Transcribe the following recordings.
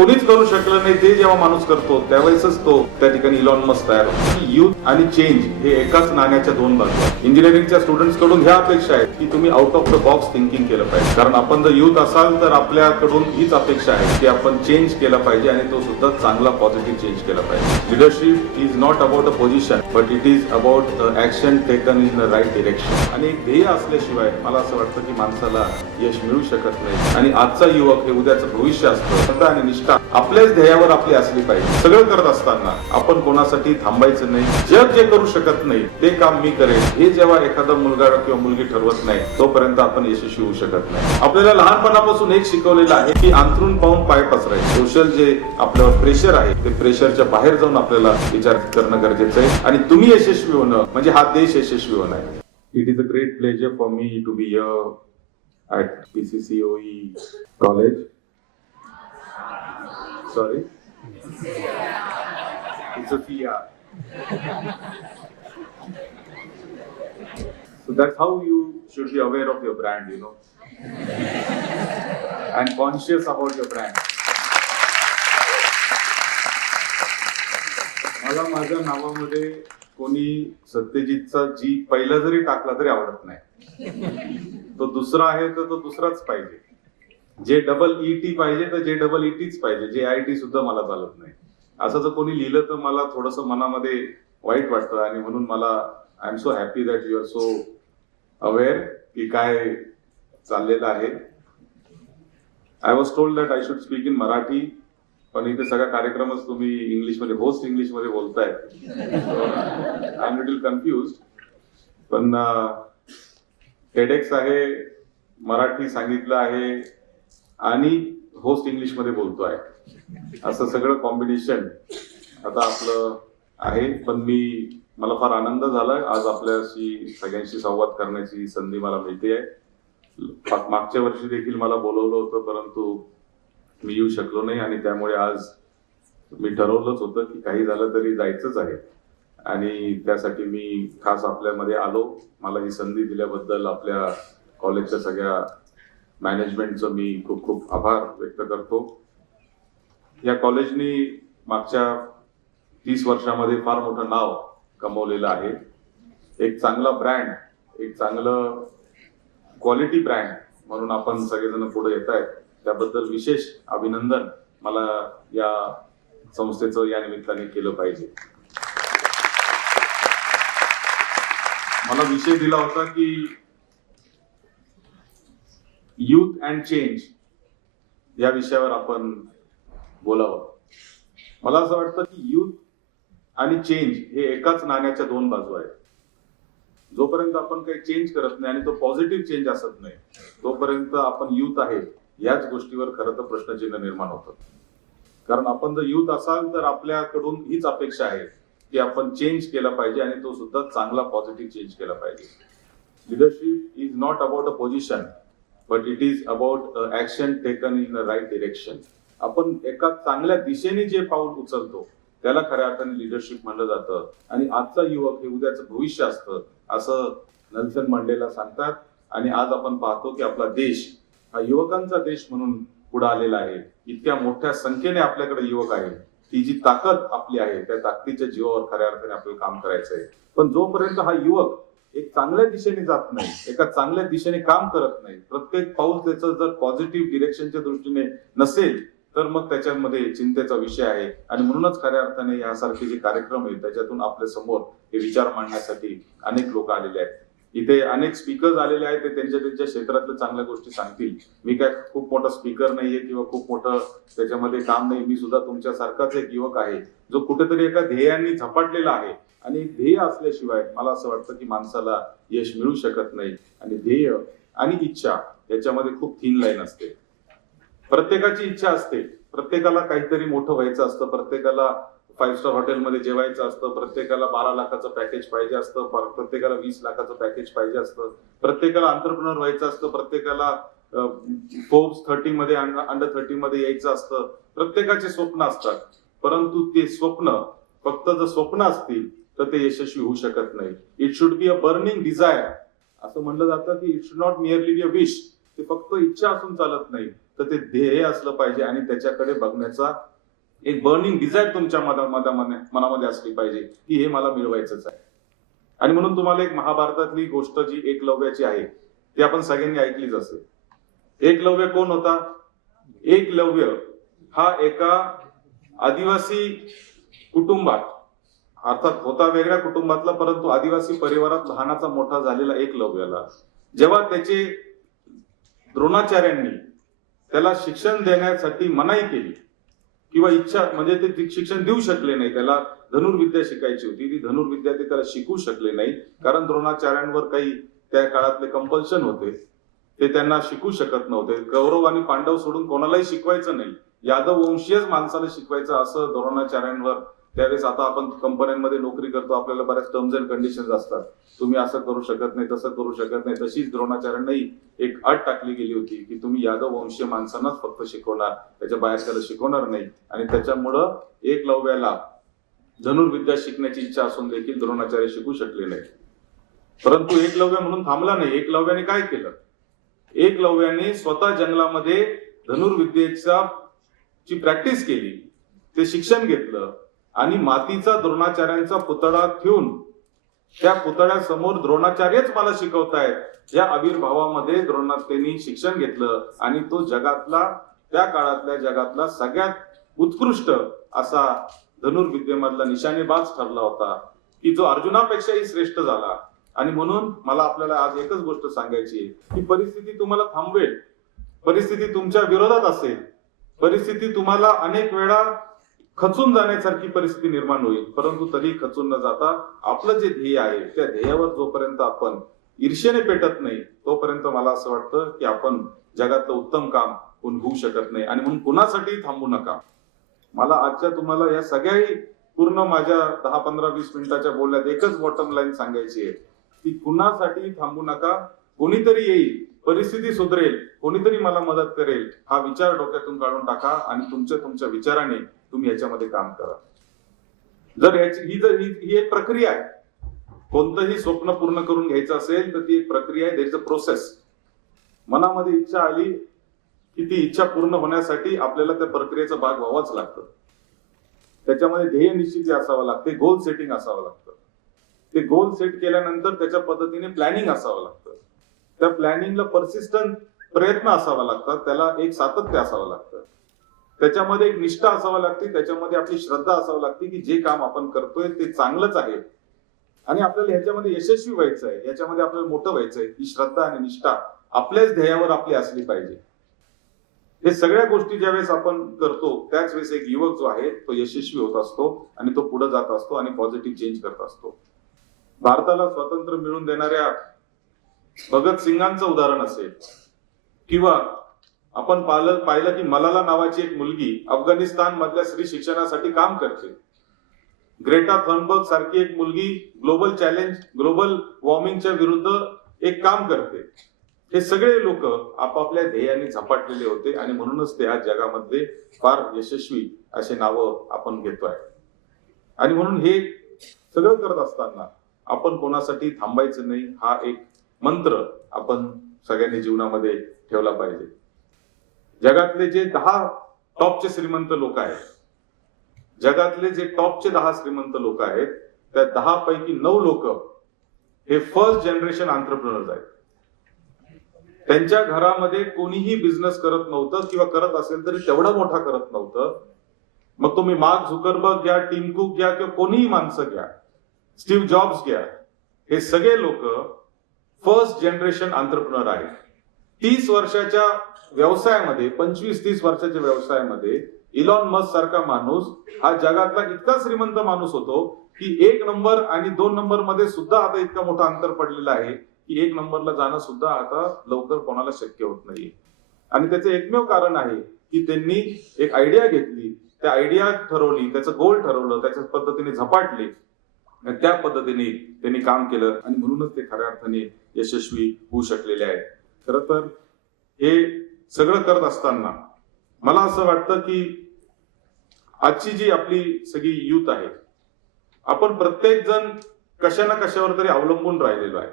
कोणीच करू शकलं नाही. ते जेव्हा माणूस करतो त्यावेळेसच तो त्या ठिकाणी इलॉन मस्क तयार होतो. युथ आणि चेंज हे एकाच नाण्याच्या दोन बाजू इंजिनिअरिंगच्या स्टुडंट्सकडून ह्या अपेक्षा आहेत की तुम्ही out of the box thinking केलं पाहिजे. कारण आपण जर युथ असाल तर आपल्याकडून हीच अपेक्षा आहे की आपण चेंज केला पाहिजे आणि तो सुद्धा चांगला पॉझिटिव्ह चेंज केला पाहिजे. Leadership is not about a position but it is about action taken in the right direction आणि एक ध्येय असल्याशिवाय मला असं वाटतं की माणसाला यश मिळू शकत नाही. आणि आजचा युवक हे उद्याचं भविष्य असतं. आणि निष्ठा आपल्याच ध्येयावर आपली असली पाहिजे. सगळं करत असताना आपण कोणासाठी थांबायचं नाही जग जे करू शकत नाही ते काम मी करेल हे जेव्हा एखादा मुलगा किंवा मुलगी ठरवत नाही तोपर्यंत आपण यशस्वी होऊ शकत नाही. आपल्याला लहानपणापासून एक शिकवलेलं आहे की अंतरून पाहून पाय पसराय सोशल जे आपल्यावर प्रेशर आहे ते प्रेशरच्या बाहेर जाऊन आपल्याला विचार करणं गरजेचं आहे. आणि तुम्ही यशस्वी होणं म्हणजे हा देश यशस्वी होणं आहे. It is a great pleasure for me to be at PCCOE E college. Sorry? It's a PR. So that's how you should be aware of your brand, you know, and conscious about your brand. मला माझ्या नावामध्ये कोणी सत्यजितचा जी पहिला जरी टाकला तरी आवडत नाही तो दुसरा आहे तर तो दुसराच पाहिजे जे डबल ई टी पाहिजे तर जे डबल ई टीच पाहिजे. जे आय टी सुद्धा मला चालत नाही. असं जर कोणी लिहिलं तर मला थोडस मनामध्ये वाईट वाटतं आणि म्हणून मला I am so happy that you are so aware की काय चाललेलं आहे. I was told that I should speak in Marathi पण इथे सगळा कार्यक्रमच तुम्ही इंग्लिशमध्ये होस्ट इंग्लिशमध्ये बोलताय. आय एम लिटिल कन्फ्युज पण टेडेक्स आहे मराठी सांगितलं आहे आणि होस्ट इंग्लिशमध्ये बोलतो आहे. असं सगळं कॉम्बिनेशन आता आपलं आहे. पण मी मला फार आनंद झालाय आज आपल्याशी सगळ्यांशी संवाद करण्याची संधी मला मिळते आहे मागच्या वर्षी देखील मला बोलवलं होतं परंतु मी येऊ शकलो नाही आणि त्यामुळे आज मी ठरवलंच होतं की काही झालं तरी जायचंच आहे. आणि त्यासाठी मी खास आपल्यामध्ये आलो. मला ही संधी दिल्याबद्दल आपल्या कॉलेजच्या सगळ्या मॅनेजमेंटचं मी खूप खूप आभार व्यक्त करतो. या कॉलेजनी मागच्या तीस वर्षामध्ये फार मोठं नाव कमवलेलं आहे. एक चांगला ब्रँड एक चांगलं क्वालिटी ब्रँड म्हणून आपण सगळेजण पुढे येत आहेत. त्याबद्दल विशेष अभिनंदन मला या संस्थेचं या निमित्ताने केलं पाहिजे. मला विषय दिला होता की युथ अँड चेंज या विषयावर आपण बोलावं. मला असं वाटतं की युथ आणि चेंज हे एकाच नाण्याच्या दोन बाजू आहेत. जोपर्यंत आपण काही चेंज करत नाही आणि तो पॉझिटिव्ह चेंज असत नाही तोपर्यंत आपण युथ आहे याच गोष्टीवर खरं तर प्रश्नचिन्ह निर्माण होतं. कारण आपण जर युथ असाल तर आपल्याकडून हीच अपेक्षा आहे की आपण चेंज केला पाहिजे आणि तो सुद्धा चांगला पॉझिटिव्ह चेंज केला पाहिजे. Leadership is not about a position but it is about action taken in the right direction आपण एका चांगल्या दिशेने जे पाऊल उचलतो त्याला खऱ्या अर्थाने लिडरशिप म्हणलं जातं. आणि आजचा युवक हे उद्याचं भविष्य असतं असं नेल्सन मंडेला सांगतात. आणि आज आपण पाहतो की आपला देश हा युवकांचा देश म्हणून पुढे आलेला आहे. इतक्या मोठ्या संख्येने आपल्याकडे युवक आहे ती जी ताकद आपली आहे त्या ताकदीच्या जीवावर खऱ्या अर्थाने आपल्याला काम करायचं आहे पण जोपर्यंत हा युवक एक चांगल्या दिशेने जात नाही एका चांगल्या दिशेने काम करत नाही. प्रत्येक पाऊल त्याचं जर पॉझिटिव्ह डिरेक्शनच्या दृष्टीने नसेल तर मग त्याच्यामध्ये चिंतेचा विषय आहे. आणि म्हणूनच खऱ्या अर्थाने यासारखे जे कार्यक्रम आहेत त्याच्यातून आपल्यासमोर हे विचार मांडण्यासाठी अनेक लोक आलेले आहेत. इथे अनेक स्पीकर्स आलेले आहेत ते त्यांच्या त्यांच्या क्षेत्रातल्या चांगल्या गोष्टी सांगतील. मी काय खूप मोठा स्पीकर नाहीये किंवा खूप मोठं त्याच्यामध्ये काम नाही. मी सुद्धा तुमच्यासारखाच एक युवक आहे जो कुठेतरी एका ध्येयाने झपाटलेला आहे. आणि ध्येय असल्याशिवाय मला असं वाटतं की माणसाला यश मिळू शकत नाही. आणि ध्येय आणि इच्छा याच्यामध्ये खूप थिन लाईन असते. प्रत्येकाची इच्छा असते. प्रत्येकाला काहीतरी मोठं व्हायचं असतं. प्रत्येकाला फाईव्ह स्टार हॉटेलमध्ये जेवायचं असतं प्रत्येकाला बारा लाखाचं पॅकेज पाहिजे असतं प्रत्येकाला वीस लाखाचं पॅकेज पाहिजे असतं. प्रत्येकाला अंतरप्रिनर व्हायचं असतं प्रत्येकाला फोर्ब्स थर्टी मध्ये अंडर थर्टी मध्ये यायचं असतं. प्रत्येकाचे स्वप्न असतात. परंतु ते स्वप्न फक्त जर स्वप्न असतील तर ते यशस्वी होऊ शकत नाही. It should be a burning desire असं म्हणलं जातं की it should not nearly be a wish ते फक्त इच्छा असून चालत नाही. तर ते ध्येय असलं पाहिजे आणि त्याच्याकडे बघण्याचा एक बर्निंग डिझायर तुमच्या मना- मनामध्ये मनामध्ये असली पाहिजे की हे मला मिळवायचंच आहे. आणि म्हणून तुम्हाला एक महाभारतातली गोष्ट जी एकलव्याची आहे ती आपण सगळ्यांनी ऐकलीच असेल. एकलव्य कोण होता? एकलव्य हा एका आदिवासी कुटुंबात अर्थात होता वेगळ्या कुटुंबातला परंतु आदिवासी परिवारात लहानाचा मोठा झालेला एकलव्याला. जेव्हा त्याचे द्रोणाचार्यांनी त्याला शिक्षण देण्यासाठी मनाई केली किंवा इच्छा म्हणजे ते शिक्षण देऊ शकले नाही. त्याला धनुर्विद्या शिकायची होती. ती धनुर्विद्या ते त्याला शिकू शकले नाही. कारण द्रोणाचार्यांवर काही त्या काळातले कंपल्शन होते. ते त्यांना शिकू शकत नव्हते. कौरव आणि पांडव सोडून कोणालाही शिकवायचं नाही. यादव वंशीयच माणसाला शिकवायचं असं द्रोणाचार्यांवर त्यावेळेस आता आपण कंपन्यांमध्ये नोकरी करतो आपल्याला बऱ्याच टर्म्स अँड कंडिशन्स असतात. तुम्ही असं करू शकत नाही तसं करू शकत नाही. तशीच द्रोणाचार्यांनाही एक अट टाकली गेली होती की तुम्ही यादव वंशीय माणसांनाच फक्त शिकवणार त्याच्या बाहेर त्याला शिकवणार नाही. आणि त्याच्यामुळं एक लव्याला धनुर्विद्या शिकण्याची इच्छा असून देखील द्रोणाचार्य शिकू शकले नाही परंतु एकलव्य म्हणून थांबला नाही. एकलव्याने काय केलं? एकलव्याने स्वतः जंगलामध्ये धनुर्विद्येचा ची प्रॅक्टिस केली ते शिक्षण घेतलं. आणि मातीचा द्रोणाचार्यांचा पुतळा ठेवून त्या पुतळ्यासमोर द्रोणाचार्यच मला शिकवतायत. या आविर्भावामध्ये द्रोणात्यांनी शिक्षण घेतलं आणि तो जगातला त्या काळातल्या जगातला सगळ्यात उत्कृष्ट असा धनुर्विद्येमधला निशाणेबाज ठरला होता की जो अर्जुनापेक्षाही श्रेष्ठ झाला. आणि म्हणून मला आपल्याला आज एकच गोष्ट सांगायची की परिस्थिती तुम्हाला थांबवेल. परिस्थिती तुमच्या विरोधात असेल. परिस्थिती तुम्हाला अनेक वेळा खचून जाण्यासारखी परिस्थिती निर्माण होईल. परंतु तरी खचून न जाता आपलं जे ध्येय आहे त्या ध्येयावर जोपर्यंत आपण ईर्षेने पेटत नाही तोपर्यंत मला असं वाटतं की आपण जगातलं उत्तम काम कोण होऊ शकत नाही आणि म्हणून कुणासाठी थांबू नका. मला आजच्या तुम्हाला या सगळ्याही पूर्ण माझ्या दहा पंधरा वीस मिनिटाच्या बोलण्यात एकच बॉटम लाईन सांगायची आहे की कुणासाठी थांबू नका. कोणीतरी येईल परिस्थिती सुधरेल कोणीतरी मला मदत करेल हा विचार डोक्यातून काढून टाका आणि तुमच्या तुमच्या विचाराने तुम्ही याच्यामध्ये काम करा. जर याची ही जर ही एक प्रक्रिया आहे. कोणतंही स्वप्न पूर्ण करून घ्यायचं असेल तर ती एक प्रक्रिया आहे. देर इज अ प्रोसेस मनामध्ये इच्छा आली की ती इच्छा पूर्ण होण्यासाठी आपल्याला त्या प्रक्रियेचा भाग व्हावाच लागतं. त्याच्यामध्ये ध्येय निश्चिती असावं लागते. गोल सेटिंग असावं लागतं. ते गोल सेट केल्यानंतर त्याच्या पद्धतीने प्लॅनिंग असावं लागतं. त्या प्लॅनिंगला परसिस्टंट प्रयत्न असावा लागतात. त्याला एक सातत्य असावं लागतं. त्याच्यामध्ये एक निष्ठा असावी लागते त्याच्यामध्ये आपली श्रद्धा असावी लागते की जे काम आपण करतोय ते चांगलंच आहे. आणि आपल्याला याच्यामध्ये यशस्वी व्हायचं आहे याच्यामध्ये आपल्याला मोठं व्हायचं आहे ही श्रद्धा आणि निष्ठा आपल्याच ध्येयावर आपली असली पाहिजे. हे सगळ्या गोष्टी ज्यावेळेस आपण करतो त्याच वेळेस एक युवक जो आहे तो यशस्वी होत असतो आणि तो पुढे जात असतो आणि पॉझिटिव्ह चेंज करत असतो. भारताला स्वातंत्र्य मिळवून देणाऱ्या भगत सिंगांचं उदाहरण असेल किंवा आपण पाहिलं पाहिलं की मलाला नावाची एक मुलगी अफगाणिस्तान मधल्या स्त्री शिक्षणासाठी काम करते. ग्रेटा थर्नबर्ग सारखी एक मुलगी ग्लोबल चॅलेंज ग्लोबल वॉर्मिंगच्या विरुद्ध एक काम करते. हे सगळे लोक आपापल्या ध्येयाने झपाटलेले होते आणि म्हणूनच ते आज जगामध्ये फार यशस्वी असे नावं आपण घेतोय. आणि म्हणून हे सगळं करत असताना आपण कोणासाठी थांबायचं नाही हा एक मंत्र आपण सगळ्यांनी जीवनामध्ये ठेवला पाहिजे. जगातले जे दहा टॉपचे श्रीमंत लोक आहेत जगातले जे टॉपचे दहा श्रीमंत लोक आहेत त्या दहा पैकी नऊ लोक हे फर्स्ट जनरेशन आंतरप्रिनर्स आहेत. त्यांच्या घरामध्ये कोणीही बिझनेस करत नव्हतं किंवा करत असेल तरी तेवढा मोठा करत नव्हतं. मग तुम्ही मार्क झुकरबर्ग घ्या टीम कुक घ्या किंवा कोणीही माणसं घ्या स्टीव्ह जॉब्स घ्या हे सगळे लोक फर्स्ट जनरेशन आंतरप्रिनर आहेत. तीस वर्षाच्या व्यवसायामध्ये पंचवीस तीस वर्षाच्या व्यवसायामध्ये इलॉन मस्क सारखा माणूस हा जगातला इतका श्रीमंत माणूस होतो की एक नंबर आणि दोन नंबरमध्ये सुद्धा आता इतका मोठा अंतर पडलेला आहे की एक नंबरला जाणं सुद्धा आता लवकर कोणाला शक्य होत नाही आणि त्याचं एकमेव कारण आहे की त्यांनी एक आयडिया घेतली. त्या आयडिया ठरवली त्याचं गोल ठरवलं त्याच्या पद्धतीने झपाटले. त्या पद्धतीने त्यांनी काम केलं आणि म्हणूनच ते खऱ्या अर्थाने यशस्वी होऊ शकलेले आहेत. खर तर हे सगळं करत असताना मला असं वाटतं की आजची जी आपली सगळी युथ आहे आपण प्रत्येक जण कशा ना कशावर तरी अवलंबून राहिलेलो आहे.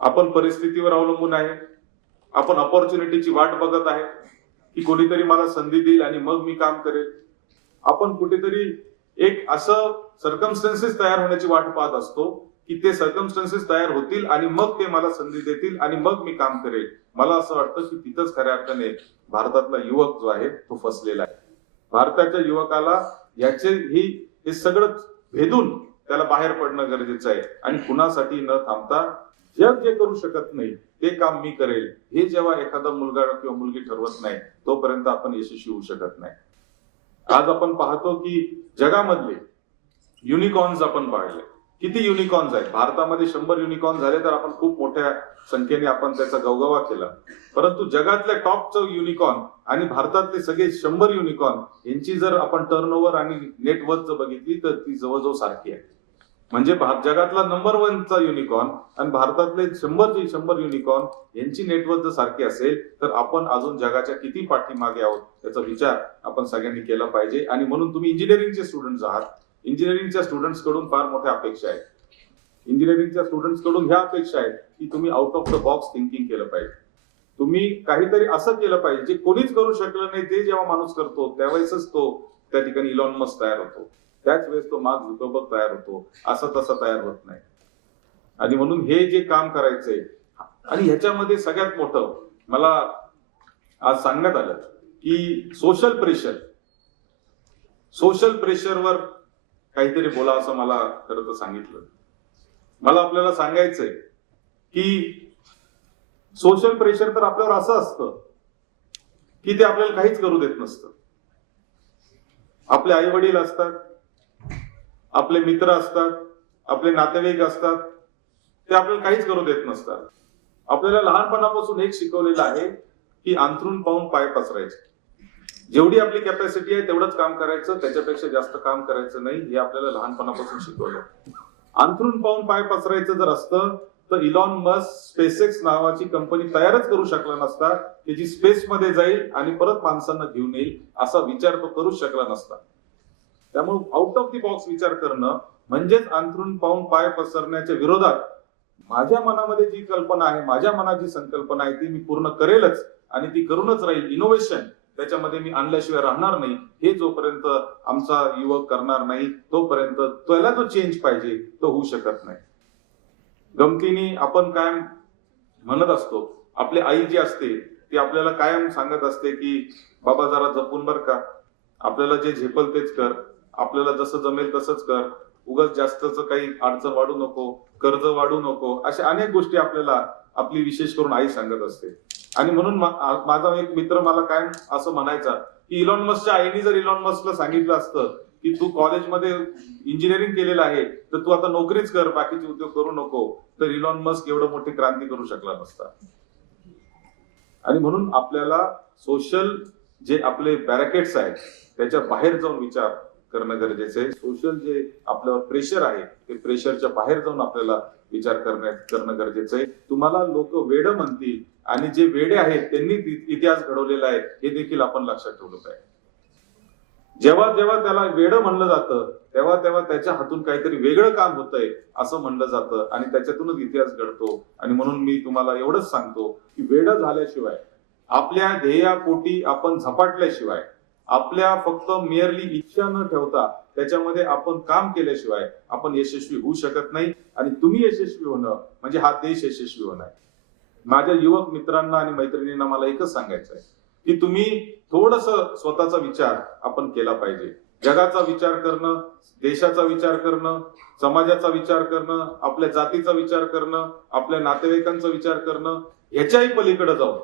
आपण परिस्थितीवर अवलंबून आहे. आपण ऑपॉर्च्युनिटीची वाट बघत आहे की कोणीतरी मला संधी देईल आणि मग मी काम करेल. आपण कुठेतरी एक असं सर्कमस्टन्सेस तयार होण्याची वाट पाहत असतो. की ते सर्कमस्टन्सेस तयार होतील आणि मग ते मला संधी देतील आणि मग मी काम करेल. मला असं वाटतं की तिथंच खऱ्या अर्थाने भारतातला युवक जो आहे तो फसलेला आहे. भारताच्या युवकाला याचे ही हे सगळं भेदून त्याला बाहेर पडणं गरजेचं आहे. आणि कुणासाठी न थांबता जग जे करू शकत नाही ते काम मी करेल. हे जेव्हा एखादा मुलगा किंवा मुलगी ठरवत नाही तोपर्यंत आपण यशस्वी होऊ शकत नाही. आज आपण पाहतो की जगामधले युनिकॉर्न्स आपण पाहिले. किती युनिकॉर्न्स आहेत? भारतामध्ये शंभर युनिकॉर्न झाले तर आपण खूप मोठ्या संख्येने आपण त्याचा गवगवा केला. परंतु जगातल्या टॉपचं युनिकॉर्न आणि भारतातले सगळे शंभर युनिकॉर्न यांची जर आपण टर्नओव्हर आणि नेटवर्थ जर बघितली तर ती जवळजवळ सारखी आहे. म्हणजे जगातला नंबर वनचा युनिकॉर्न आणि भारतातले शंभरचे शंभर युनिकॉर्न यांची नेटवर्क जर सारखी असेल तर आपण अजून जगाच्या किती पाठीमागे आहोत याचा विचार आपण सगळ्यांनी केला पाहिजे. आणि म्हणून तुम्ही इंजिनिअरिंगचे स्टुडंट आहात. इंजिनिअरिंगच्या स्टुडंट्सकडून फार मोठ्या अपेक्षा आहेत. इंजिनिअरिंगच्या स्टुडंट्सकडून ह्या अपेक्षा आहेत की तुम्ही out of the box thinking केलं पाहिजे. तुम्ही काहीतरी असं केलं पाहिजे जे कोणीच करू शकलं नाही. ते जेव्हा माणूस करतो त्यावेळेसच तो त्या ठिकाणी इलॉन मस्क तयार होतो. त्याच वेळेस तो मार्क झुकरबर्ग तयार होतो. असं तसा तयार होत नाही. आणि म्हणून हे जे काम करायचंय आणि ह्याच्यामध्ये सगळ्यात मोठं मला आज सांगण्यात आलं की सोशल प्रेशर सोशल प्रेशरवर काहीतरी बोला असं मला खरं तर सांगितलं. मला आपल्याला सांगायचंय की सोशल प्रेशर तर आपल्यावर असं असतं की ते आपल्याला काहीच करू देत नसतं. आपले आई वडील असतात आपले मित्र असतात आपले नातेवाईक असतात ते आपल्याला काहीच करू देत नसतात. आपल्याला लहानपणापासून एक शिकवलेलं आहे की अंथरून पाहून पाय पसरायचे. जेवढी आपली कॅपॅसिटी आहे तेवढंच काम करायचं त्याच्यापेक्षा जास्त काम करायचं नाही हे आपल्याला लहानपणापासून शिकवलं. अंथरून पाहून पाय पसरायचं जर असतं तर इलॉन मस्क स्पेसेक्स नावाची कंपनी तयारच करू शकला नसता की जी स्पेस मध्ये जाईल आणि परत माणसांना घेऊन येईल असा विचार तो करूच शकला नसता. त्यामुळे आउट ऑफ दी बॉक्स विचार करणं म्हणजेच अंथरून पाहून पाय पसरण्याच्या विरोधात माझ्या मनामध्ये जी कल्पना आहे माझ्या मनात जी संकल्पना आहे ती मी पूर्ण करेलच आणि ती करूनच राहील. इनोव्हेशन त्याच्यामध्ये मी आणल्याशिवाय राहणार नाही. हे जोपर्यंत आमचा युवक करणार नाही तोपर्यंत त्याला तो चेंज पाहिजे तो होऊ शकत नाही. गमतीने आपण कायम म्हणत असतो आपली आई जी असते ती आपल्याला कायम सांगत असते की बाबा जरा जपून बर का. आपल्याला जे झेपल तेच कर. आपल्याला जसं जमेल तसंच कर. उगाच जास्तच काही अडचण वाढू नको कर्ज वाढू नको. अशा अनेक गोष्टी आपल्याला आपली विशेष करून आई सांगत असते. आणि म्हणून माझा एक मित्र मला काय असं म्हणायचा की इलॉन मस्कच्या आईने जर इलॉन मस्कला सांगितलं असतं की तू कॉलेजमध्ये इंजिनिअरिंग केलेलं आहे तर तू आता नोकरीच कर बाकीचे उद्योग करू नको तर इलॉन मस्क एवढं मोठी क्रांती करू शकला नसता. आणि म्हणून आपल्याला सोशल जे आपले बॅरकेट्स आहेत त्याच्या बाहेर जाऊन विचार करणं गरजेचं आहे. सोशल जे आपल्यावर प्रेशर आहे ते प्रेशरच्या बाहेर जाऊन आपल्याला विचार करण्यात करणं गरजेचं आहे. तुम्हाला लोक वेड म्हणतील आणि जे वेडे आहेत त्यांनी इतिहास घडवलेला आहे हे देखील आपण लक्षात ठेवलं पाहिजे. जेव्हा जेव्हा त्याला वेड म्हणलं जातं तेव्हा तेव्हा त्याच्या हातून काहीतरी वेगळं काम होतंय असं म्हणलं जातं आणि त्याच्यातूनच इतिहास घडतो. आणि म्हणून मी तुम्हाला एवढंच सांगतो की वेड झाल्याशिवाय आपल्या ध्येयापोटी आपण झपाटल्याशिवाय आपल्या फक्त मेअरली इच्छा न ठेवता त्याच्यामध्ये आपण काम केल्याशिवाय आपण यशस्वी होऊ शकत नाही आणि तुम्ही यशस्वी होणं म्हणजे हा देश यशस्वी होणार. माझ्या युवक मित्रांना आणि मैत्रिणींना मला एकच सांगायचं आहे की तुम्ही थोडस स्वतःचा विचार आपण केला पाहिजे. जगाचा विचार करणं देशाचा विचार करणं समाजाचा विचार करणं आपल्या जातीचा विचार करणं आपल्या नातेवाईकांचा विचार करणं ह्याच्याही पलीकडे जाऊन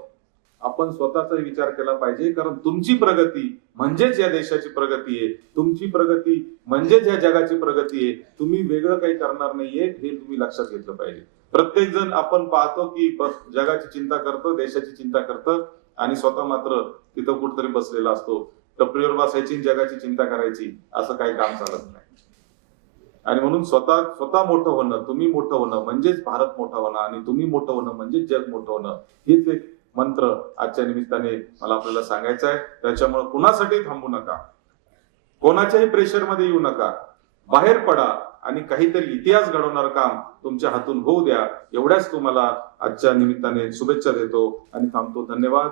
आपण स्वतःचा विचार केला पाहिजे. कारण तुमची प्रगती म्हणजेच या देशाची प्रगती आहे. तुमची प्रगती म्हणजेच या जगाची प्रगती आहे. तुम्ही वेगळं काही करणार नाहीये हे तुम्ही लक्षात घेतलं पाहिजे. प्रत्येक जण आपण पाहतो की जगाची चिंता करतो देशाची चिंता करतं आणि स्वतः मात्र तिथं कुठतरी बसलेला असतो. टपरीवर बसायची जगाची चिंता करायची असं काही काम चालत नाही. आणि म्हणून स्वतः स्वतः मोठं होणं तुम्ही मोठं होणं म्हणजेच भारत मोठा होणं आणि तुम्ही मोठं होणं म्हणजेच जग मोठं होणं हेच एक मंत्र आजच्या निमित्ताने मला आपल्याला सांगायचं आहे. त्याच्यामुळे कुणासाठी थांबू नका. कोणाच्याही प्रेशरमध्ये येऊ नका. बाहेर पडा आणि काहीतरी इतिहास घडवणार काम तुमच्या हातून होऊ द्या. एवढ्याच तुम्हाला आजच्या निमित्ताने शुभेच्छा देतो आणि थांबतो. धन्यवाद.